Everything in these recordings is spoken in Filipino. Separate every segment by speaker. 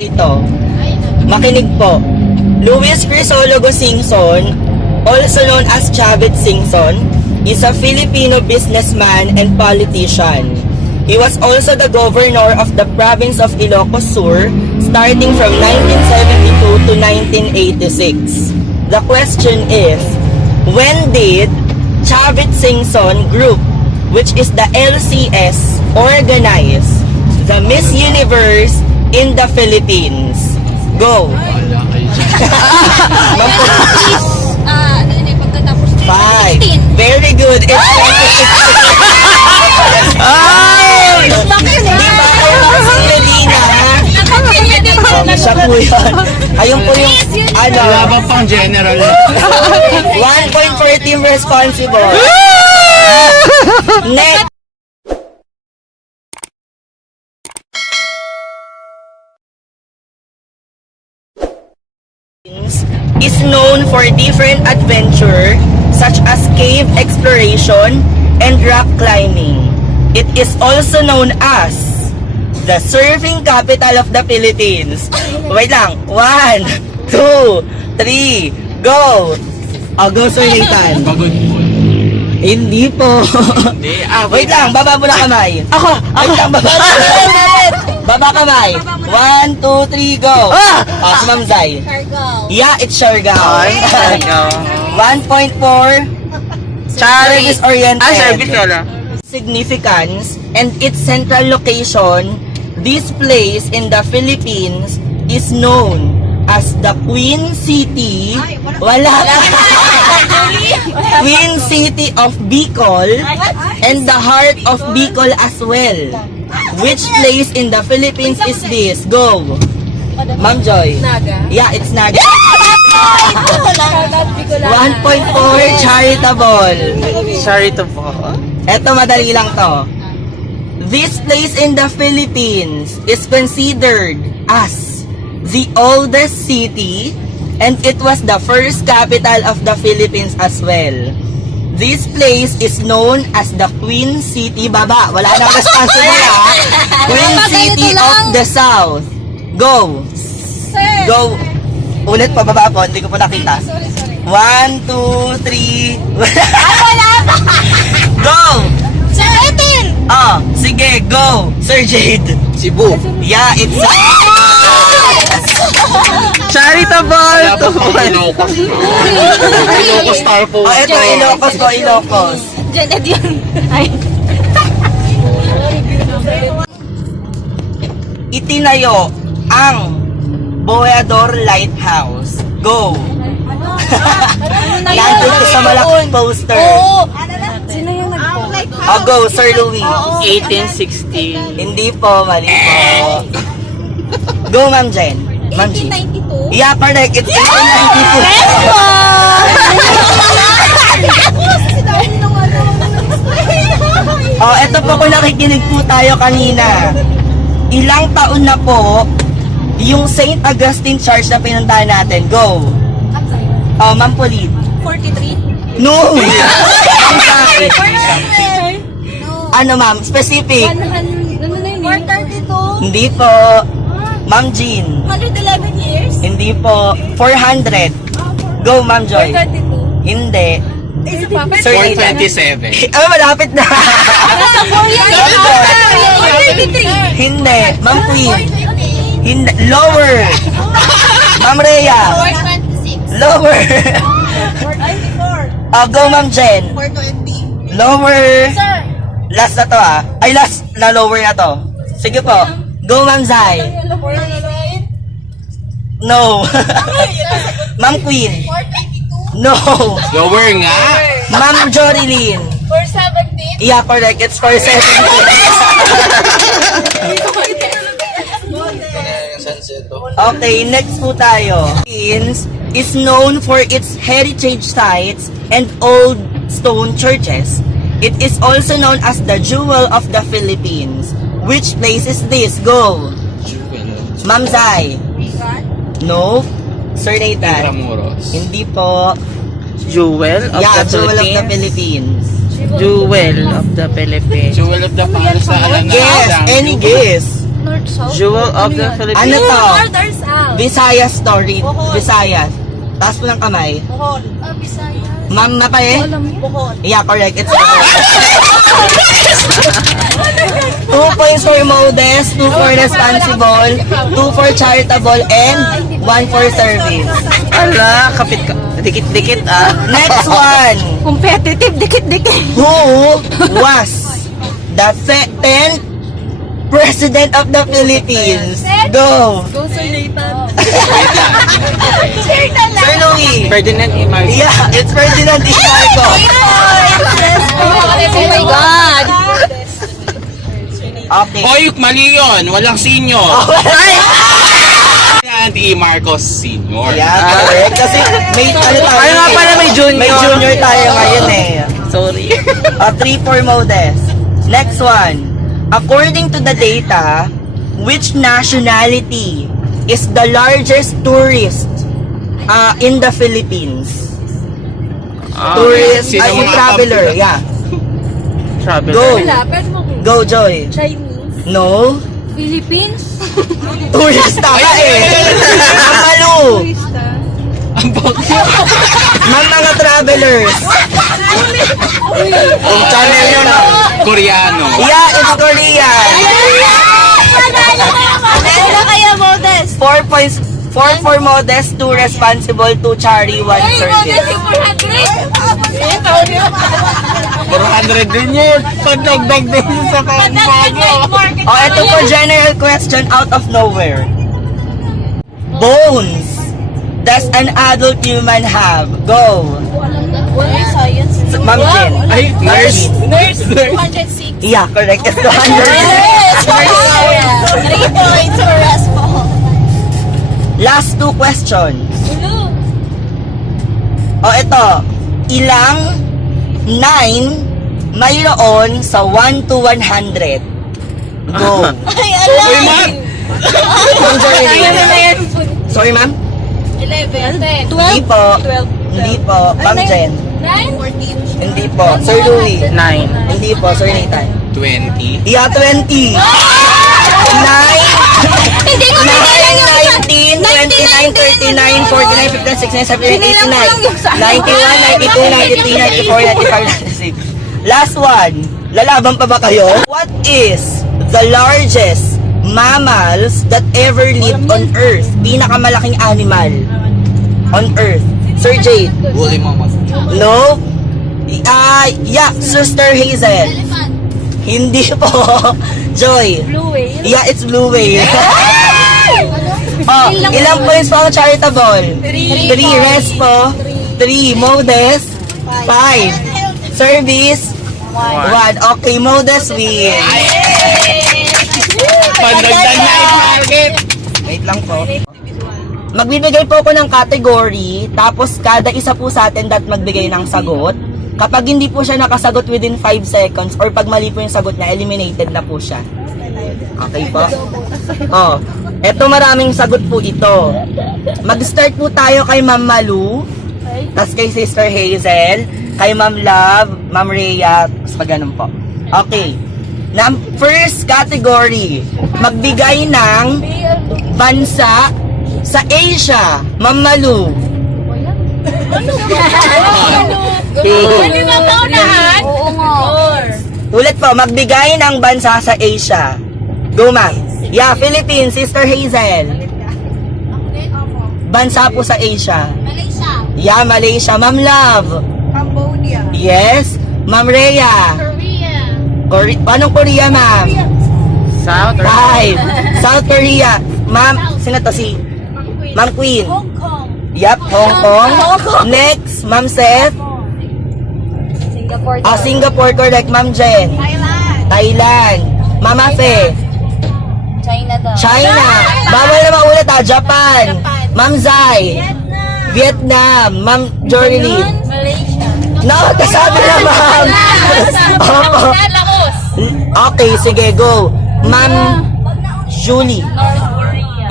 Speaker 1: ito. Makinig po. Luis Crisologo Singson, also known as Chavit Singson, is a Filipino businessman and politician. He was also the governor of the province of Ilocos Sur starting from 1972 to 1986. The question is, when did Chavit Singson Group, which is the LCS, organize the Miss Universe in the Philippines? Go!
Speaker 2: Kayo dyan.
Speaker 3: Ah, ano yun eh, pagkatapos na
Speaker 1: Five.
Speaker 3: 16.
Speaker 1: Very good. It's 26. Ay! Di ba kayo mga Silodina?
Speaker 3: Nakakaya din ko
Speaker 1: Um, siya po yun. Ayun po yung, ano,
Speaker 2: Wala ba pang general?
Speaker 1: one point for team responsible. Next. Is known for different adventure such as cave exploration and rock climbing. It is also known as the surfing capital of the Philippines. Wait lang. One, two, three, go! O, go, Sir Nathan.
Speaker 2: Pagod po.
Speaker 1: Hindi po.
Speaker 2: Hindi. Ah,
Speaker 1: Wait lang, baba mo na kamay. Ako! Wait lang, baba Baba kamay. One, two, three, go! Ah! Oh, si Ma'am Zai.
Speaker 3: Cargo.
Speaker 1: Yeah, it's Siargao.
Speaker 4: Siargao.
Speaker 1: 1.4 Service oriented.
Speaker 4: Ah, service wala.
Speaker 1: Significance and its central location, this place in the Philippines is known as the Queen City. Wala. Queen City of Bicol and the heart of Bicol as well. Which place in the Philippines is this? Go. Ma'am Joy.
Speaker 3: Naga.
Speaker 1: Yeah, it's Naga.
Speaker 3: Bicolana.
Speaker 1: 1.4 charitable.
Speaker 4: Po.
Speaker 1: Eto madali lang to. This place in the Philippines is considered as the oldest city and it was the first capital of the Philippines as well. This place is known as the Queen City Baba. Wala nang responsible ha. Queen
Speaker 3: Baba,
Speaker 1: City
Speaker 3: ganito
Speaker 1: of
Speaker 3: lang.
Speaker 1: the South. Go.
Speaker 3: Sir.
Speaker 1: Go. Ulit pa baba po. Hindi ko po nakita.
Speaker 3: Sorry, sorry.
Speaker 1: One, two, three.
Speaker 3: Ah, wala pa.
Speaker 1: Go!
Speaker 3: Sir Etin.
Speaker 1: Ah, sige, go! Sir Jade.
Speaker 2: Cebu.
Speaker 1: Yeah, it's...
Speaker 4: Charitable to.
Speaker 2: Ilocos. Ilocos Star po.
Speaker 1: Oh, ito, Ilocos po, Ilocos.
Speaker 3: Janet yun. Ay.
Speaker 1: Itinayo ang Boyador Lighthouse. Go! Nandun ko sa malaking poster.
Speaker 3: Oo. Sino yung nag-post?
Speaker 1: Oh, go, Sir Louis.
Speaker 4: 1860.
Speaker 1: Hindi po, mali po. Go, Ma'am Jen. Ma'am Jen.
Speaker 3: 1892.
Speaker 1: Yeah, correct. It's 1892. Oh, eto po kung nakikinig po tayo kanina. Ilang taon na po yung St. Augustine Church na pinuntahan natin. Go! Oh, Ma'am Pauline.
Speaker 3: 43.
Speaker 1: No! Ano ma'am? Specific?
Speaker 3: 100, ano na yun? 432.
Speaker 1: Hindi po. Ma'am Jean.
Speaker 3: 111 years.
Speaker 1: Hindi po. 400. Go, Ma'am Joy.
Speaker 3: 432.
Speaker 1: Hindi.
Speaker 3: Isa pa.
Speaker 1: Sir Nathan.
Speaker 2: 427.
Speaker 1: Ah, malapit na.
Speaker 3: Nasa 4 years. 433.
Speaker 1: Hindi. Ma'am Queen. Hindi. Lower. Ma'am Rhea.
Speaker 3: 426.
Speaker 1: Lower.
Speaker 3: 494.
Speaker 1: Oh, go, Ma'am Jen.
Speaker 3: 420.
Speaker 1: Lower.
Speaker 3: Sir.
Speaker 1: Last na to ah. Ay, last na lower na to. Sige po. Go, Ma'am Zai.
Speaker 3: 409.
Speaker 1: No. Ma'am Queen.
Speaker 3: 422.
Speaker 1: No.
Speaker 2: Lower nga.
Speaker 1: Ma'am Jorilyn.
Speaker 3: 417.
Speaker 1: Yeah, correct. It's for 70. Okay, next po tayo. Philippines is known for its heritage sites and old stone churches. It is also known as the jewel of the Philippines. Which place is this? Go. Ma'am Zai. No. Sir Nathan.
Speaker 2: Intramuros.
Speaker 1: Hindi po.
Speaker 4: Jewel of
Speaker 1: Yeah,
Speaker 4: the
Speaker 1: jewel of the
Speaker 4: Philippines.
Speaker 1: Philippines.
Speaker 4: Jewel of the Philippines.
Speaker 2: Jewel of the Palace na alam na
Speaker 1: Guess. Any guess.
Speaker 3: North, South?
Speaker 4: Jewel of the
Speaker 1: Ano
Speaker 4: Philippines.
Speaker 1: to?
Speaker 3: North or South?
Speaker 1: Visayas story. Visayas. Taas po ng kamay.
Speaker 3: Ah, Visayas.
Speaker 1: Ma'am na pa eh? Yeah, correct. It's Two points for modest, two for responsible, two for charitable, and one for service.
Speaker 4: Ala, kapit ka. Dikit-dikit ah.
Speaker 1: Next one.
Speaker 3: Competitive, dikit-dikit.
Speaker 1: Who was the se- 10th President of the Philippines? Go!
Speaker 3: Go, Sir Nathan.
Speaker 1: Sir Louis.
Speaker 4: Ferdinand E. Marcos.
Speaker 1: Yeah, it's Ferdinand E. Marcos.
Speaker 3: Oh my God.
Speaker 1: Okay.
Speaker 2: Hoy, mali yun. Walang senior. Ferdinand E. Marcos Senior.
Speaker 1: Yeah, correct. Kasi may ano tayo.
Speaker 4: Ay nga
Speaker 1: eh.
Speaker 4: pala may junior.
Speaker 1: May junior tayo ngayon eh.
Speaker 4: Sorry.
Speaker 1: Uh, three for modest. Next one. According to the data, which nationality is the largest tourist uh, in the Philippines? tourist,
Speaker 2: Sino
Speaker 1: ay, yung
Speaker 2: mga
Speaker 1: traveler, yeah.
Speaker 4: Travel.
Speaker 1: Go. Go, Joy.
Speaker 3: Chinese.
Speaker 1: No?
Speaker 3: Philippines.
Speaker 1: Turista ka eh. Mamalu. Mga mga travelers.
Speaker 2: Ang channel yun. Koreano.
Speaker 1: Yeah, it's Korean.
Speaker 3: Ano kaya modest?
Speaker 1: Four points. Four for modest, two responsible, two chari, one service.
Speaker 2: 400 din yun. Pagdagdag din yun sa pangbago.
Speaker 1: Oh, ito for general question out of nowhere. Bones. Does an adult human have? Go.
Speaker 3: science.
Speaker 1: Ma'am Jen.
Speaker 2: Ay, nurse.
Speaker 3: Nurse. 206.
Speaker 1: Yeah, correct. It's 200.
Speaker 3: Three points for Raspo.
Speaker 1: Last two questions. Oh, ito. Ilang 9 mayroon sa 1 to 100? Go.
Speaker 3: Ay, alam.
Speaker 2: Uy, ma'am.
Speaker 1: Ma'am Jorlyn. Sorry, ma'am?
Speaker 3: 11. 10.
Speaker 1: Hindi po.
Speaker 3: 12.
Speaker 1: Hindi po. Ma'am Jen.
Speaker 3: 9. 14.
Speaker 1: Hindi po. Sir Louie.
Speaker 4: Nine.
Speaker 1: Hindi po. Sir Nathan.
Speaker 2: 20.
Speaker 1: Yeah, 20. 9,
Speaker 3: Hindi ko bigyan yung
Speaker 1: 19, 29, 39, 49, 50, 61, 69, 70, 81, 92, 93, 94, 95, 96. Last one. Lalaban pa ba kayo? What is the largest mammals that ever lived on Earth? Pinakamalaking animal on Earth. Sir Jade.
Speaker 2: Mo mo.
Speaker 1: No? Ah, yeah, Sister Hazel. Hindi po. Joy.
Speaker 3: Blue whale.
Speaker 1: Yeah, it's blue whale. oh, ilang points po ang charitable?
Speaker 3: Three.
Speaker 1: Three. Rest po. Three. Modest. Five. Service. One. Okay, modest win.
Speaker 2: Pandagdag na i-market.
Speaker 1: Wait lang po. Magbibigay po ako ng category, tapos kada isa po sa atin dat magbigay ng sagot. Kapag hindi po siya nakasagot within 5 seconds or pag mali po yung sagot na eliminated na po siya. Okay po? Oh, eto maraming sagot po ito. Mag-start po tayo kay Ma'am Malu, tapos kay Sister Hazel, kay Ma'am Love, Ma'am Rhea, tapos pag ganun po. Okay. Na first category, magbigay ng bansa sa Asia, Ma'am Malu.
Speaker 3: Pwede ba paunahan? Oo nga.
Speaker 1: Ulit po, magbigay ng bansa sa Asia. Go, ma'am. Yeah, Philippines, Sister Hazel. Bansa po sa Asia.
Speaker 3: Malaysia.
Speaker 1: Yeah, Malaysia. Ma'am Love.
Speaker 3: Cambodia.
Speaker 1: Yes. Ma'am Rhea.
Speaker 3: Korea.
Speaker 1: Kore Anong Korea, ma'am?
Speaker 4: South or
Speaker 1: Five. South Korea. Ma'am, sino to si? Ma'am Queen.
Speaker 3: Hong Kong.
Speaker 1: Yep, Hong Kong. Next, Ma'am Seth.
Speaker 3: Singapore.
Speaker 1: Ah, Singapore, correct. Ma'am Jen.
Speaker 3: Thailand.
Speaker 1: Thailand. Mama Fe.
Speaker 3: China daw.
Speaker 1: China. Bawal na maulit ah. Japan. Ma'am Zai. Vietnam. Ma'am Jorlyn.
Speaker 3: Malaysia.
Speaker 1: No, kasabi na ma'am. Opo. Okay, sige, go. Ma'am Julie.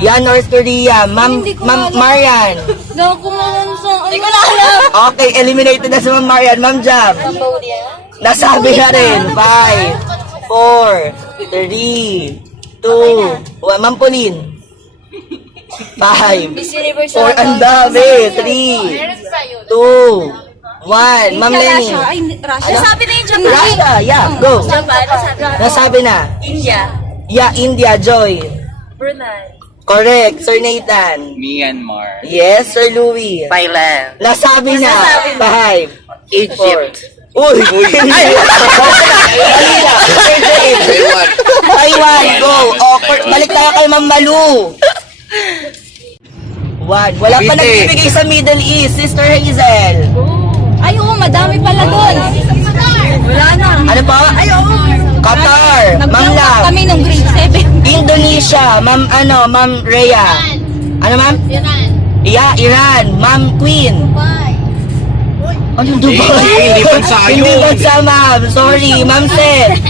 Speaker 1: Yan, North Korea. Ma'am, Ma'am Marian.
Speaker 3: Naku, ma'am, sa... Hindi ko na alam.
Speaker 1: Okay, eliminated na si Ma'am Marian. Ma'am Jam.
Speaker 3: Cambodia.
Speaker 1: Nasabi na rin. Five, four, three, two, one, Ma'am Pauline. Five,
Speaker 3: Miss Universe.
Speaker 1: four, ang dami, three, two, one, Ma'am Lenny.
Speaker 3: Ay, Russia.
Speaker 1: Ano?
Speaker 3: Sabi na yung Japan.
Speaker 1: Russia, yeah, go.
Speaker 3: Japan. Nasabi na.
Speaker 1: Nasabi na.
Speaker 3: India.
Speaker 1: Yeah, India, Joy.
Speaker 3: Brunei.
Speaker 1: Correct, Sir Nathan.
Speaker 2: Myanmar.
Speaker 1: Yes, Sir Louis.
Speaker 4: Thailand.
Speaker 1: Nasabi na.
Speaker 3: Nasabi na.
Speaker 1: Five.
Speaker 4: Egypt.
Speaker 1: Uy! Uy! James. Taiwan. Go. Per- balik tayo kay Ma'am Malu. One. Wala pa
Speaker 2: Cavite.
Speaker 1: nagbibigay sa Middle East. Sister Hazel.
Speaker 3: Ay, oo, madami pala doon. Wala na.
Speaker 1: Ano pa? Ay, Qatar. Ma'am Love.
Speaker 3: kami nung grade 7.
Speaker 1: Indonesia. Ma'am ano? Ma'am Rhea. Ano ma'am? Yeah, Iran. Ma'am Queen. Ano Dubai?
Speaker 2: Hindi, hindi bansa yun.
Speaker 1: Hindi bansa, ma'am. Sorry, ma'am Seth.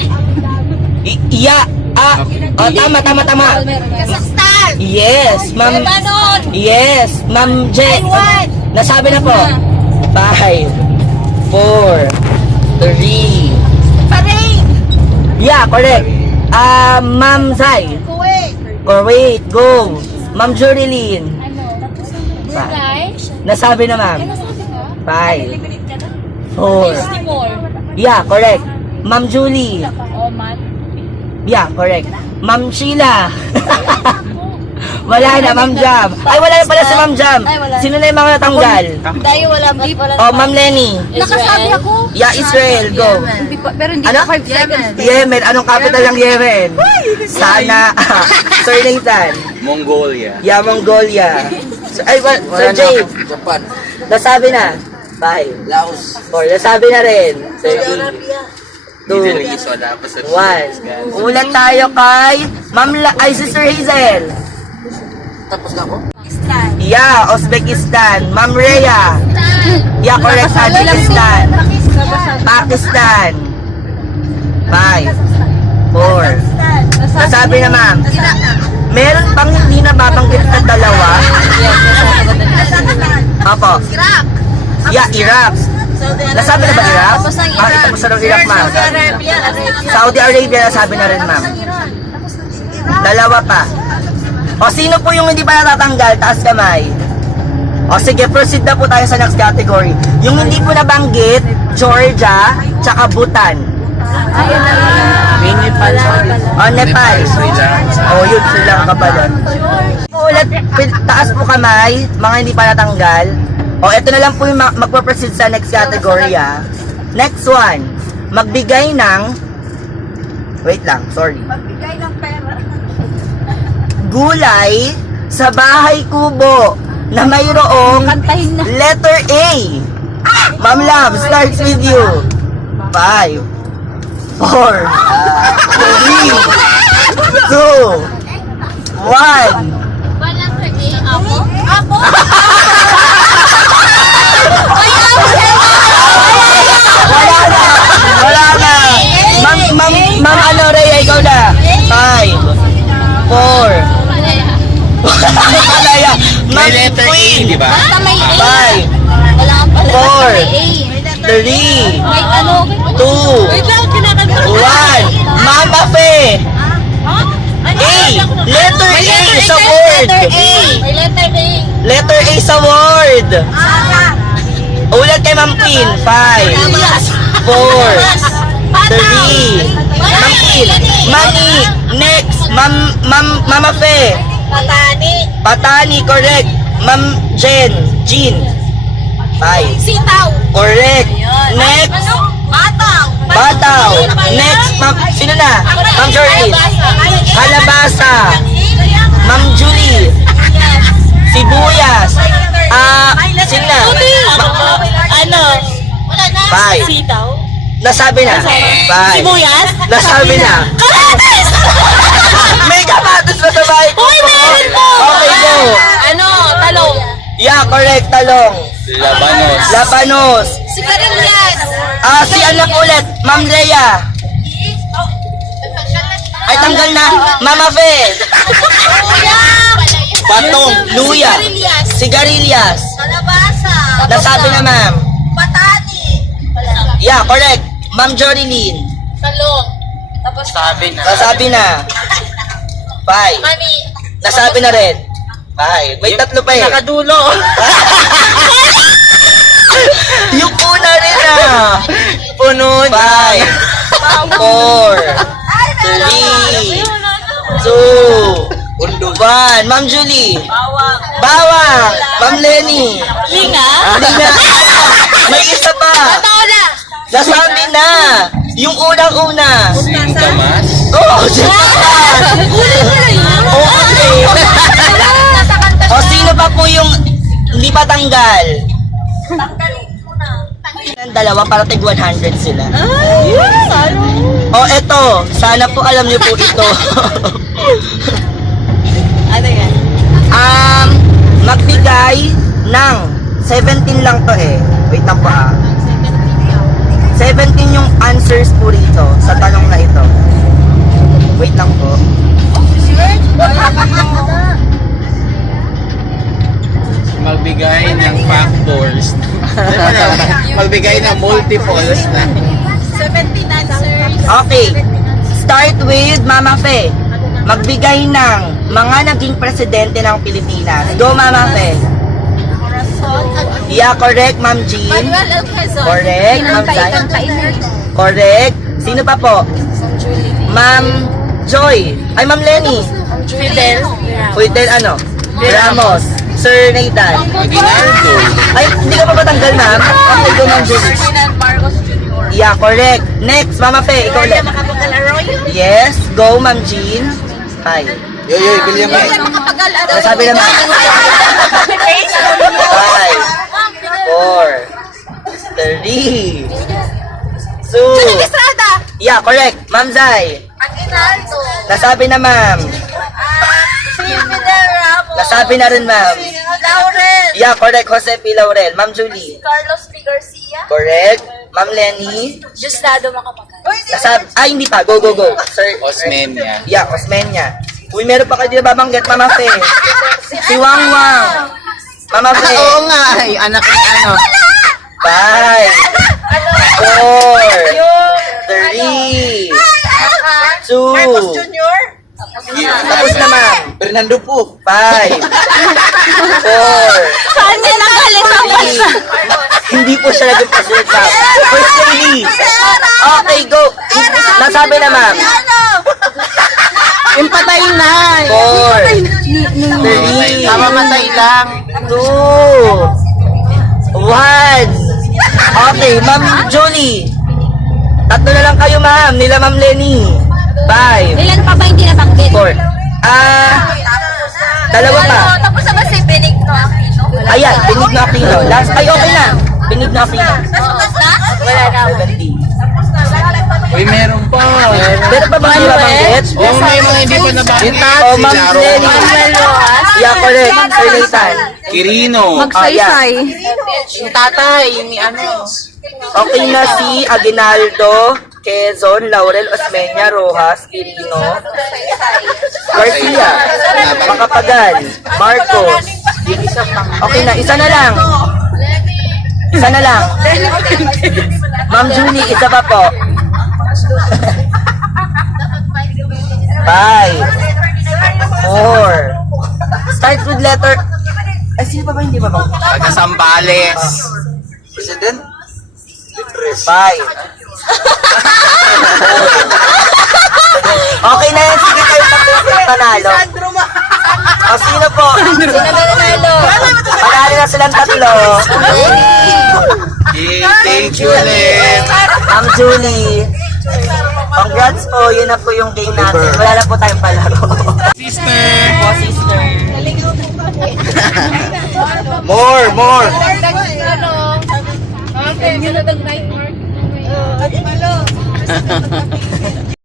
Speaker 1: I- yeah. Ah, oh, tama, tama, tama.
Speaker 3: Kazakhstan.
Speaker 1: Yes, ma'am.
Speaker 3: Lebanon.
Speaker 1: Yes, ma'am Jet.
Speaker 3: Taiwan.
Speaker 1: Nasabi na po. Five, four, three.
Speaker 3: Bahrain.
Speaker 1: Yeah, correct. Ah, ma'am Zai.
Speaker 3: Kuwait.
Speaker 1: Kuwait, go. Ma'am Jurilyn.
Speaker 3: Ano? Brunei.
Speaker 1: Nasabi na, ma'am. Five, four. Yeah, correct. Ma'am Julie.
Speaker 3: Oman.
Speaker 1: Yeah, correct. Ma'am Sheila. wala na, Ma'am Jam. Ay, wala na pala si Ma'am Jam.
Speaker 3: Ay, wala.
Speaker 1: Sino na yung mga natanggal?
Speaker 3: Dahil wala ba wala
Speaker 1: Oh, Ma'am Lenny.
Speaker 3: Nakasabi ako.
Speaker 1: Yeah, Israel, go.
Speaker 3: Hindi pa, pero hindi
Speaker 1: Ano?
Speaker 3: pa 5 seconds.
Speaker 1: Yemen. Anong capital ng Yemen? Sana. Sir Nathan.
Speaker 2: Mongolia.
Speaker 1: Yeah, Mongolia. Sir- Ay, well, Sir Jay.
Speaker 2: Japan.
Speaker 1: Nasabi na. Five.
Speaker 2: Laos.
Speaker 1: Four. Nasabi na rin. Sir E. Two.
Speaker 2: Middle East, wala pa sa
Speaker 1: One. Ulan tayo kay Ma'am La- ay Sister Hazel.
Speaker 2: Tapos na ako?
Speaker 1: Yeah, Uzbekistan. Ma'am Rhea. Yeah, correct. Tajikistan. Pakistan. Five. Four. Nasabi na ma'am. Meron bang hindi na babanggit na dalawa? Opo.
Speaker 3: Iraq.
Speaker 1: Yeah, Iraq. Nasabi na ba Iraq? Ah, ito po sa Iraq, ma'am.
Speaker 3: Saudi Arabia. Arabia.
Speaker 1: Saudi Arabia, nasabi na rin, ma'am. Dalawa pa. O, sino po yung hindi pa natatanggal? Taas kamay. O, sige, proceed na po tayo sa next category. Yung hindi po nabanggit, Georgia, tsaka Bhutan.
Speaker 4: Nepal.
Speaker 1: O, Nepal.
Speaker 2: Sri Lanka.
Speaker 1: O, yun, Sri Lanka pa doon. Ulat, pil- taas po kamay, mga hindi pa natanggal. O, ito na lang po yung ma- magpa-proceed sa next category, ah. Next one, magbigay ng... Wait lang, sorry. Gulay sa bahay kubo na mayroong letter A. Ma'am Love, starts with you. Five, four, three, two, one.
Speaker 3: Apo? Apo?
Speaker 1: Wala na! Wala na! Ma'am, ma'am, ma'am, ano, Rhea, ikaw na. Five, four, Malaya.
Speaker 2: May letter A, di ba?
Speaker 3: Basta may A.
Speaker 1: Five,
Speaker 3: Wala kang pala.
Speaker 1: Four. Three,
Speaker 3: May ano?
Speaker 1: two,
Speaker 3: Wait lang, kinakanta.
Speaker 1: one. Mama Fe. A. Letter A sa word.
Speaker 3: Letter A. Letter A.
Speaker 1: Letter A sa word. Ulat kay Ma'am Queen. Five, four, three. Ma'am Queen. Mani. Next. Ma'am, Mama Fe.
Speaker 3: Patani.
Speaker 1: Patani, correct. Ma'am Jen. Jean. Five.
Speaker 3: Sitaw.
Speaker 1: Correct. Next.
Speaker 3: Ano? Bataw.
Speaker 1: Bataw. Next. Ma'am, sino na? Ma'am Jorlyn. Halabasa. Ma'am Julie. Sibuyas. Ah, sino na? Ma-
Speaker 3: Ano? Wala na.
Speaker 1: Five.
Speaker 3: Sitaw.
Speaker 1: Nasabi na. Five.
Speaker 3: Sibuyas?
Speaker 1: Nasabi na.
Speaker 3: Kamatis!
Speaker 1: May kamatis na sa bahay ko.
Speaker 3: Uy, meron po!
Speaker 1: Okay, go.
Speaker 3: Ano? Talong.
Speaker 1: Yeah, correct. Talong.
Speaker 2: Labanos.
Speaker 1: Labanos.
Speaker 3: Sigarilyas.
Speaker 1: Ah, si anak ulit. Ma'am Rhea. Ay, tanggal na. Mama Fe.
Speaker 2: Patong.
Speaker 1: Luya.
Speaker 3: Sigarilyas.
Speaker 1: Sigarilyas.
Speaker 3: Kalabasa.
Speaker 1: Nasabi na, ma'am.
Speaker 3: Patani.
Speaker 1: Yeah, correct. Ma'am Jorilyn.
Speaker 3: Talong. Tapos
Speaker 4: Sabi na.
Speaker 1: Nasabi na. Five. Nasabi na rin. Five. May tatlo pa eh.
Speaker 4: Nakadulo.
Speaker 1: Yung una rin ah.
Speaker 4: Puno.
Speaker 1: Five. Four. Three. Two. One. Ma'am Julie. Bawang. Bawang. Ma'am Lenny.
Speaker 3: Linga?
Speaker 1: Hindi na. May isa pa. Nasabi na. Yung unang-una.
Speaker 2: Sing Damas.
Speaker 1: Oh. Okay. O sino pa po yung hindi pa tanggal? Ang dalawa para tig 100 sila. O eto, sana po alam niyo po ito.
Speaker 3: Ano yan?
Speaker 1: um, magbigay ng 17 lang to eh. Wait lang po ah.
Speaker 2: Factors. Magbigay ng multiples na.
Speaker 3: 17 answers.
Speaker 1: Okay. Start with Mama Fe. Magbigay ng mga naging presidente ng Pilipinas. Go Mama Fe. Yeah, correct, Ma'am Jean.
Speaker 3: Manuel L. Quezon.
Speaker 1: Correct, Ma'am Zay. Correct. Sino pa po? Ma'am Joy. Ay, Ma'am Lenny.
Speaker 3: Fidel.
Speaker 1: Fidel ano? Ramos. Sir Nathan.
Speaker 2: Aguinaldo.
Speaker 1: Ay, hindi ka pa patanggal, ma'am? Go, Ma'am Julie.
Speaker 3: Ferdinand Marcos Jr.
Speaker 1: Yeah, correct. Next, Mama Fe, ikaw ulit.
Speaker 3: Macapagal Arroyo.
Speaker 1: Yes, go, Ma'am Jean. Five.
Speaker 2: Yo, yo, William.
Speaker 3: Macapagal Arroyo.
Speaker 1: Nasabi naman. Five. Four. Three. Two.
Speaker 3: Estrada.
Speaker 1: Yeah, correct. Ma'am Zay.
Speaker 3: Aguinaldo.
Speaker 1: Nasabi na, ma'am.
Speaker 3: Si Fidel Ramos.
Speaker 1: Nasabi na rin, ma'am.
Speaker 3: Laurel.
Speaker 1: Yeah, correct. Jose P. Laurel. Ma'am Julie.
Speaker 3: Carlos P. Garcia.
Speaker 1: Correct. Ma'am Lenny.
Speaker 3: Justado Macapagal.
Speaker 1: Nasabi, ay, hindi pa. Go, go, go. Sir.
Speaker 2: Osmeña.
Speaker 1: Yeah, Osmeña. Uy, meron pa kayo na babanggit, Mama Fe. Si Wang Wang. Mama Fe.
Speaker 4: Oo nga. Ay, anak ni ano.
Speaker 1: Five. Four. Three. Two. Tapos na, ma'am.
Speaker 2: Fernando po.
Speaker 1: Five. Four.
Speaker 3: Saan niya nagalit ang
Speaker 1: Three. Hindi po siya president, ma'am. First lady. Okay, go. Nasabi na, ma'am.
Speaker 4: Yung patay na.
Speaker 1: Four. Three.
Speaker 4: Kamamatay lang.
Speaker 1: Two. One. Okay, Ma'am Julie. Tatlo na lang kayo, ma'am. Nila, Ma'am Lenny. Five.
Speaker 3: Ilan pa ba hindi nabanggit?
Speaker 1: Four. Ah, dalawa pa.
Speaker 3: Tapos na ba si Benigno Aquino?
Speaker 1: Ayan, pinig na Aquino. Last, ay, okay na. Pinig na Aquino.
Speaker 3: Wala na.
Speaker 1: 70.
Speaker 2: Uy, meron pa.
Speaker 1: Meron pa ba kayo mabanggit?
Speaker 2: Oo, may mga hindi pa nabanggit.
Speaker 1: Oh, Ma'am Lenny.
Speaker 3: Manuel Rojas.
Speaker 1: Yeah, correct. Sir Nathan.
Speaker 2: Quirino.
Speaker 1: Ah, yeah.
Speaker 4: Yung tatay. Yung ano.
Speaker 1: Okay na si Aguinaldo, Quezon, Laurel, Osmeña, Rojas, Quirino, Garcia, Macapagal, Marcos. Okay na, isa na lang. Isa na lang. Ma'am Julie, isa pa po. Five. Four. Start with letter... Ay, sino pa ba hindi ba ba?
Speaker 2: Taga Sambales. President?
Speaker 1: Five. Okay na yan. Sige kayo tatlo sila panalo. O sino po?
Speaker 3: Sino ba nanalo?
Speaker 1: Panalo na silang tatlo.
Speaker 2: Thank you ulit.
Speaker 1: Ma'am Julie. Congrats po. Yun na po yung game natin. Wala na po tayong palaro.
Speaker 2: Sister.
Speaker 1: po, sister.
Speaker 2: More, more.
Speaker 3: Okay, yun na night mark.